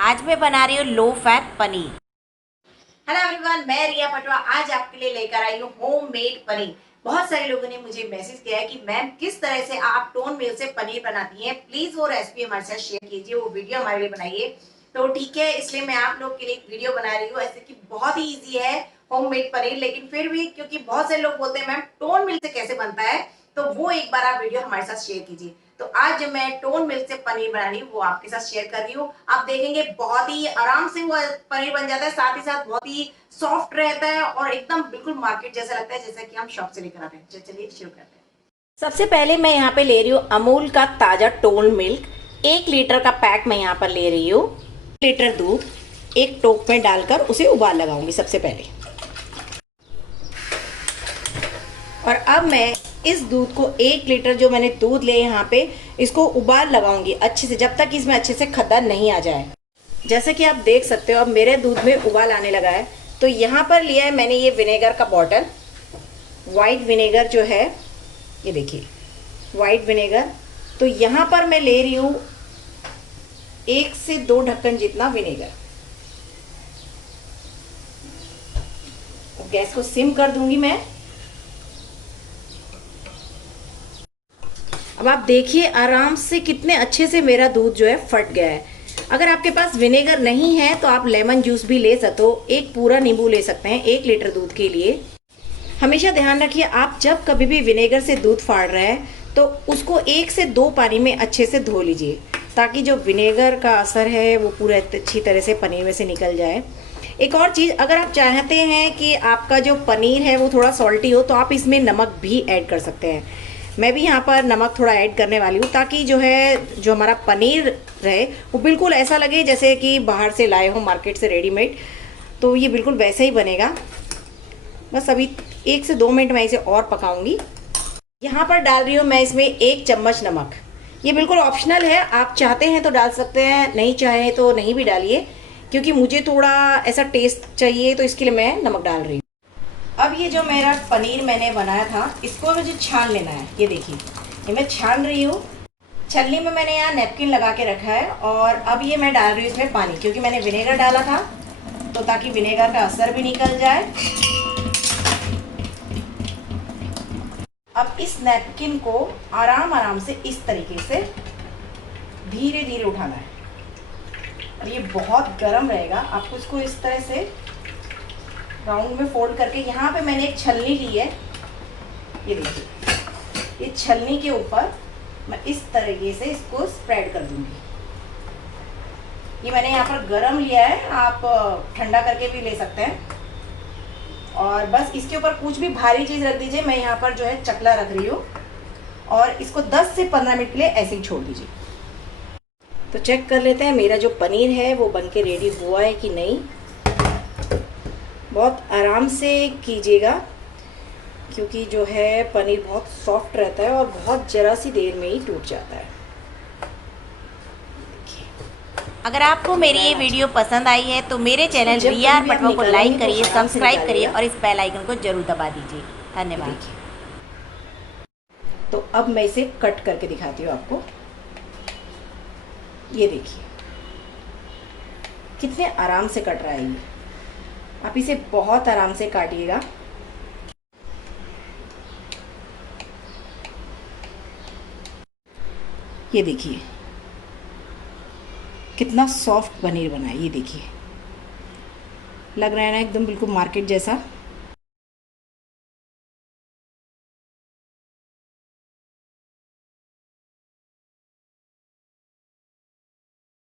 आज मैं बना रही हूँ low fat paneer. Hello everyone, मैं रिया पटवा आज आपके लिए लेकर आई हूँ होममेड पनीर। बहुत सारे लोगों ने मुझे मैसेज किया है कि मैम किस तरह से आप टोन मिल से पनीर बनाती हैं, प्लीज वो रेसिपी हमारे साथ शेयर कीजिए, वो वीडियो हमारे लिए बनाइए। तो ठीक है, इसलिए मैं आप लोग के लिए एक वीडियो बना रही हूँ। ऐसे कि बहुत ही इजी है होममेड पनीर, लेकिन फिर भी क्योंकि बहुत सारे लोग बोलते हैं मैम टोन मिल से कैसे बनता है, तो वो एक बार आप वीडियो हमारे साथ शेयर कीजिए। तो आज जो मैं टोन मिल्क से पनीर बना रही हूँ वो आपके साथ शेयर कर रही हूँ। आप देखेंगे बहुत ही आराम से वो पनीर बन जाता है, साथ ही साथ बहुत ही सॉफ्ट रहता है और एकदम बिल्कुल मार्केट जैसा लगता है, जैसा कि हम शॉप से लेकर आते हैं। चलिए शुरू करते हैं। सबसे पहले मैं यहाँ पे ले रही हूँ अमूल का ताज़ा टोन मिल्क। 1 लीटर का पैक मैं यहाँ पर ले रही हूँ। लीटर दूध एक टोप में डालकर उसे उबाल लगाऊंगी सबसे पहले। और अब मैं इस दूध को 1 लीटर जो मैंने दूध लिया यहाँ पे, इसको उबाल लगाऊंगी अच्छे से, जब तक इसमें अच्छे से खद्दा नहीं आ जाए। जैसे कि आप देख सकते हो अब मेरे दूध में उबाल आने लगा है। तो यहाँ पर लिया है मैंने ये विनेगर का बॉटल, वाइट विनेगर जो है, ये देखिए वाइट विनेगर। तो यहाँ पर मैं ले रही हूँ 1 से 2 ढक्कन जितना विनेगर। गैस को सिम कर दूंगी मैं। अब आप देखिए आराम से कितने अच्छे से मेरा दूध जो है फट गया है। अगर आपके पास विनेगर नहीं है तो आप लेमन जूस भी ले सकते हो, एक पूरा नींबू ले सकते हैं 1 लीटर दूध के लिए। हमेशा ध्यान रखिए आप जब कभी भी विनेगर से दूध फाड़ रहे हैं तो उसको 1 से 2 पानी में अच्छे से धो लीजिए, ताकि जो विनेगर का असर है वो पूरा अच्छी तरह से पनीर में से निकल जाए। एक और चीज़, अगर आप चाहते हैं कि आपका जो पनीर है वो थोड़ा सॉल्टी हो तो आप इसमें नमक भी ऐड कर सकते हैं। मैं भी यहाँ पर नमक थोड़ा ऐड करने वाली हूँ, ताकि जो है जो हमारा पनीर रहे वो बिल्कुल ऐसा लगे जैसे कि बाहर से लाए हो मार्केट से रेडीमेड। तो ये बिल्कुल वैसे ही बनेगा। बस अभी 1 से 2 मिनट मैं इसे और पकाऊंगी। यहाँ पर डाल रही हूँ मैं इसमें 1 चम्मच नमक। ये बिल्कुल ऑप्शनल है, आप चाहते हैं तो डाल सकते हैं, नहीं चाहे तो नहीं भी डालिए, क्योंकि मुझे थोड़ा ऐसा टेस्ट चाहिए तो इसके लिए मैं नमक डाल रही हूँ। अब ये जो मेरा पनीर मैंने बनाया था इसको मुझे छान लेना है। ये देखिए ये मैं छान रही हूँ। छलनी में मैंने यहाँ नैपकिन लगा के रखा है और अब ये मैं डाल रही हूँ इसमें पानी, क्योंकि मैंने विनेगर डाला था, तो ताकि विनेगर का असर भी निकल जाए। अब इस नैपकिन को आराम आराम से इस तरीके से धीरे धीरे उठाना है। और ये बहुत गर्म रहेगा, आपको इसको इस तरह से राउंड में फोल्ड करके, यहाँ पे मैंने एक छलनी ली है, ये देखिए, ये छलनी के ऊपर मैं इस तरीके से इसको स्प्रेड कर दूंगी। ये मैंने यहाँ पर गरम लिया है, आप ठंडा करके भी ले सकते हैं। और बस इसके ऊपर कुछ भी भारी चीज़ रख दीजिए। मैं यहाँ पर जो है चकला रख रही हूँ और इसको 10 से 15 मिनट के लिए ऐसे ही छोड़ दीजिए। तो चेक कर लेते हैं मेरा जो पनीर है वो बनके रेडी हुआ है कि नहीं। बहुत आराम से कीजिएगा, क्योंकि जो है पनीर बहुत सॉफ्ट रहता है और बहुत ज़रा सी देर में ही टूट जाता है। अगर आपको मेरी ये वीडियो पसंद आई है तो मेरे चैनल रिया पटवा को लाइक करिए, सब्सक्राइब करिए और इस बेल आइकन को जरूर दबा दीजिए। धन्यवाद। तो अब मैं इसे कट करके दिखाती हूँ आपको। ये देखिए कितने आराम से कट रहा है ये। आप इसे बहुत आराम से काटिएगा। ये देखिए कितना सॉफ्ट पनीर बना है। ये देखिए लग रहा है ना एकदम बिल्कुल मार्केट जैसा।